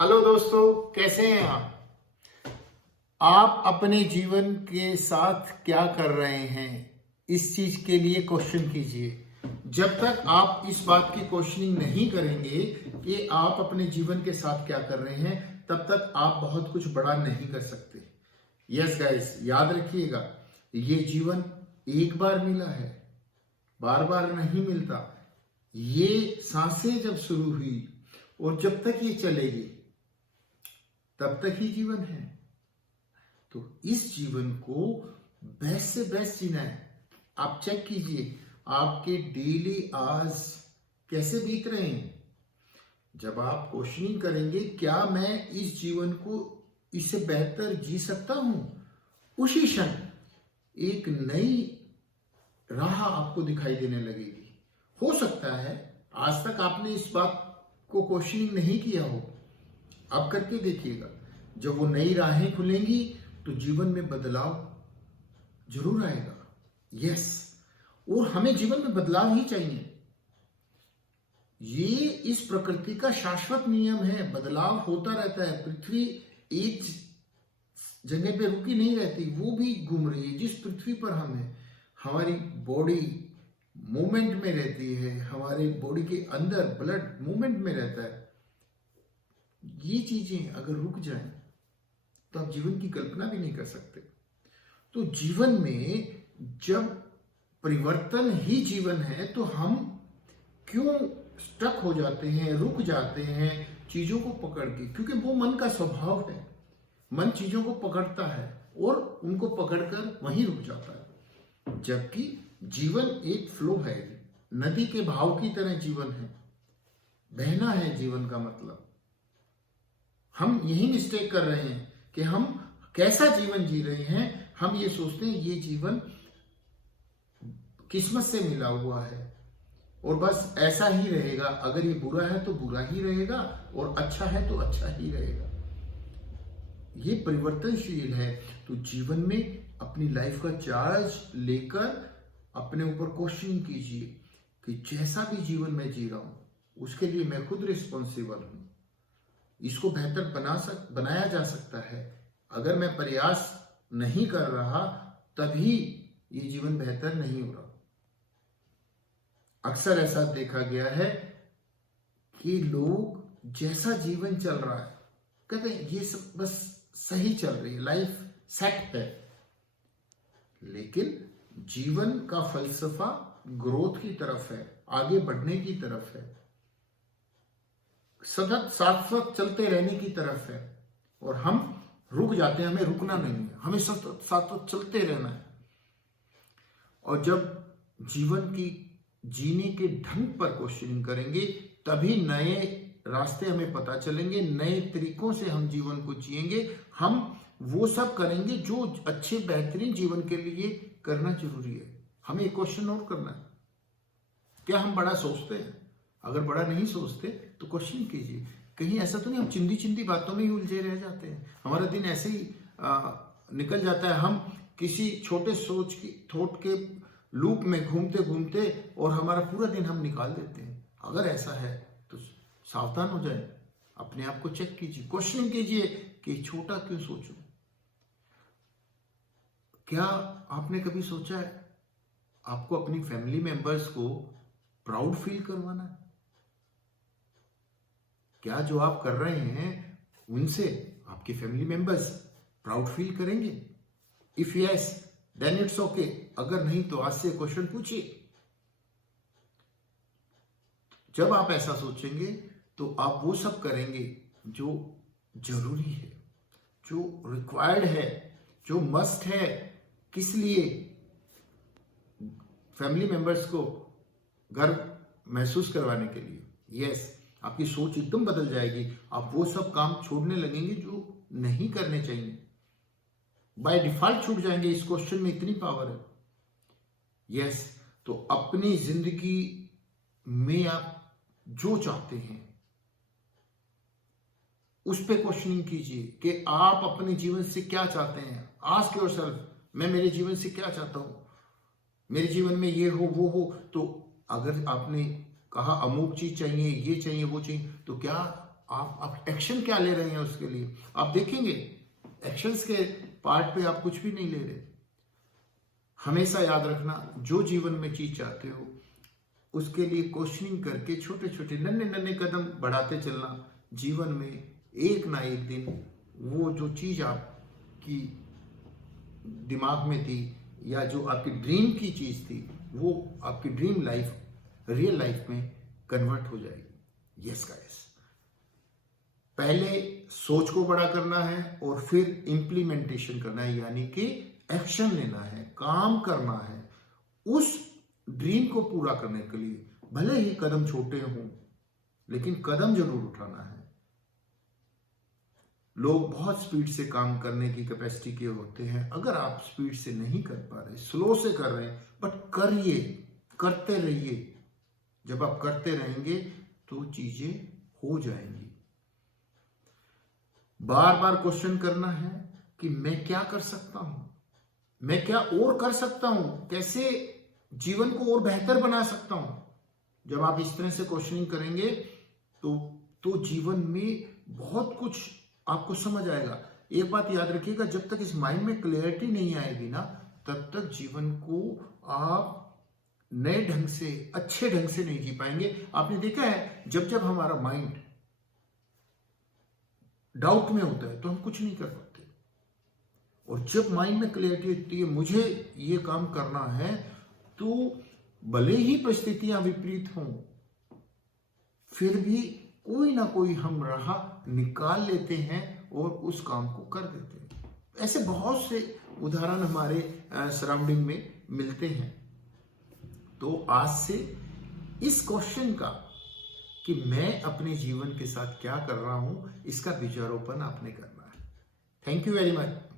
Hello दोस्तों, कैसे हैं आप अपने जीवन के साथ क्या कर रहे हैं? इस चीज के लिए क्वेश्चन कीजिए। जब तक आप इस बात की क्वेश्चनिंग नहीं करेंगे कि आप अपने जीवन के साथ क्या कर रहे हैं, तब तक आप बहुत कुछ बड़ा नहीं कर सकते। यस गाइस, याद रखिएगा, ये जीवन एक बार मिला है, बार बार नहीं मिलता। ये सांसें जब शुरू हुई और जब तक ये चलेगी तब तक ही जीवन है। तो इस जीवन को बेस्ट से बेस्ट जीना है। आप चेक कीजिए आपके डेली आवर्स कैसे बीत रहे हैं। जब आप क्वेश्चनिंग करेंगे क्या मैं इस जीवन को इससे बेहतर जी सकता हूं, उसी क्षण एक नई राह आपको दिखाई देने लगेगी। हो सकता है आज तक आपने इस बात को क्वेश्चनिंग नहीं किया हो, आप करके देखिएगा। जब वो नई राहें खुलेंगी तो जीवन में बदलाव जरूर आएगा। यस, और हमें जीवन में बदलाव ही चाहिए। ये इस प्रकृति का शाश्वत नियम है, बदलाव होता रहता है। पृथ्वी एक जगह पे रुकी नहीं रहती, वो भी घूम रही है। जिस पृथ्वी पर हम हैं, हमारी बॉडी मूवमेंट में रहती है, हमारे बॉडी के अंदर ब्लड मूवमेंट में रहता है। ये चीजें अगर रुक जाएं तो आप जीवन की कल्पना भी नहीं कर सकते। तो जीवन में जब परिवर्तन ही जीवन है तो हम क्यों स्टक हो जाते हैं, रुक जाते हैं चीजों को पकड़ के? क्योंकि वो मन का स्वभाव है। मन चीजों को पकड़ता है और उनको पकड़कर वहीं रुक जाता है। जबकि जीवन एक फ्लो है, नदी के बहाव की तरह जीवन है। बहना है जीवन का मतलब। हम यही मिस्टेक कर रहे हैं कि हम कैसा जीवन जी रहे हैं। हम ये सोचते हैं ये जीवन किस्मत से मिला हुआ है और बस ऐसा ही रहेगा। अगर ये बुरा है तो बुरा ही रहेगा और अच्छा है तो अच्छा ही रहेगा। ये परिवर्तनशील है। तो जीवन में अपनी लाइफ का चार्ज लेकर अपने ऊपर क्वेश्चन कीजिए कि जैसा भी जीवन मैं जी रहा हूं उसके लिए मैं खुद रिस्पॉन्सिबल हूं। इसको बेहतर बनाया जा सकता है। अगर मैं प्रयास नहीं कर रहा तभी ये जीवन बेहतर नहीं हो रहा। अक्सर ऐसा देखा गया है कि लोग जैसा जीवन चल रहा है कहते हैं ये सब बस सही चल रही है, लाइफ सेट है। लेकिन जीवन का फलसफा ग्रोथ की तरफ है, आगे बढ़ने की तरफ है, सतत साथ साथ चलते रहने की तरफ है। और हम रुक जाते हैं। हमें रुकना नहीं है, हमें सतत साथ साथ चलते रहना है। और जब जीवन की जीने के ढंग पर क्वेश्चनिंग करेंगे तभी नए रास्ते हमें पता चलेंगे, नए तरीकों से हम जीवन को जिएंगे। हम वो सब करेंगे जो अच्छे बेहतरीन जीवन के लिए करना जरूरी है। हमें एक क्वेश्चन और करना है, क्या हम बड़ा सोचते हैं? अगर बड़ा नहीं सोचते तो क्वेश्चन कीजिए, कहीं ऐसा तो नहीं हम चिंदी चिंदी बातों में ही उलझे रह जाते हैं। हमारा दिन ऐसे ही निकल जाता है। हम किसी छोटे सोच की थॉट के लूप में घूमते घूमते और हमारा पूरा दिन हम निकाल देते हैं। अगर ऐसा है तो सावधान हो जाए, अपने आप को चेक कीजिए, क्वेश्चन कीजिए कि छोटा क्यों सोचूं। क्या आपने कभी सोचा है आपको अपनी फैमिली मेंबर्स को प्राउड फील करवाना है? क्या जो आप कर रहे हैं उनसे आपके फैमिली मेंबर्स प्राउड फील करेंगे? If yes then it's okay. अगर नहीं तो आज से क्वेश्चन पूछिए। जब आप ऐसा सोचेंगे तो आप वो सब करेंगे जो जरूरी है, जो रिक्वायर्ड है, जो मस्ट है। किस लिए? फैमिली मेंबर्स को गर्व महसूस करवाने के लिए। यस, आपकी सोच एकदम बदल जाएगी। आप वो सब काम छोड़ने लगेंगे जो नहीं करने चाहिए, बाय डिफॉल्ट छूट जाएंगे। इस क्वेश्चन में इतनी पावर है। यस, तो अपनी जिंदगी में आप जो चाहते हैं उस पे क्वेश्चनिंग कीजिए कि आप अपने जीवन से क्या चाहते हैं। आस्क योरसेल्फ, मैं मेरे जीवन से क्या चाहता हूं, मेरे जीवन में ये हो वो हो। तो अगर आपने कहा अमुक चीज चाहिए, ये चाहिए, वो चाहिए, तो क्या आप एक्शन क्या ले रहे हैं उसके लिए। आप देखेंगे एक्शंस के पार्ट पे आप कुछ भी नहीं ले रहे। हमेशा याद रखना, जो जीवन में चीज चाहते हो उसके लिए क्वेश्चनिंग करके छोटे छोटे नन्हे नन्हे कदम बढ़ाते चलना। जीवन में एक ना एक दिन वो जो चीज आपकी दिमाग में थी या जो आपकी ड्रीम की चीज थी वो आपकी ड्रीम लाइफ रियल लाइफ में कन्वर्ट हो जाएगी। यस गाइस, पहले सोच को बड़ा करना है और फिर इंप्लीमेंटेशन करना है, यानी कि एक्शन लेना है, काम करना है उस ड्रीम को पूरा करने के लिए। भले ही कदम छोटे हों लेकिन कदम जरूर उठाना है। लोग बहुत स्पीड से काम करने की कैपेसिटी के होते हैं। अगर आप स्पीड से नहीं कर पा रहे, स्लो से कर रहे हैं, बट करिए, करते रहिए। जब आप करते रहेंगे तो चीजें हो जाएंगी। बार बार क्वेश्चन करना है कि मैं क्या कर सकता हूं, मैं क्या और कर सकता हूं, कैसे जीवन को और बेहतर बना सकता हूं। जब आप इस तरह से क्वेश्चनिंग करेंगे तो जीवन में बहुत कुछ आपको समझ आएगा। एक बात याद रखिएगा, जब तक इस माइंड में क्लैरिटी नहीं आएगी ना, तब तक जीवन को आप नए ढंग से, अच्छे ढंग से नहीं जी पाएंगे। आपने देखा है जब जब हमारा माइंड डाउट में होता है तो हम कुछ नहीं कर पाते, और जब माइंड में क्लैरिटी होती है मुझे ये काम करना है, तो भले ही परिस्थितियां विपरीत हों फिर भी कोई ना कोई हम राह निकाल लेते हैं और उस काम को कर देते हैं। ऐसे बहुत से उदाहरण हमारे सराउंडिंग में मिलते हैं। तो आज से इस क्वेश्चन का कि मैं अपने जीवन के साथ क्या कर रहा हूं, इसका विचारोपण आपने करना है। Thank you very much.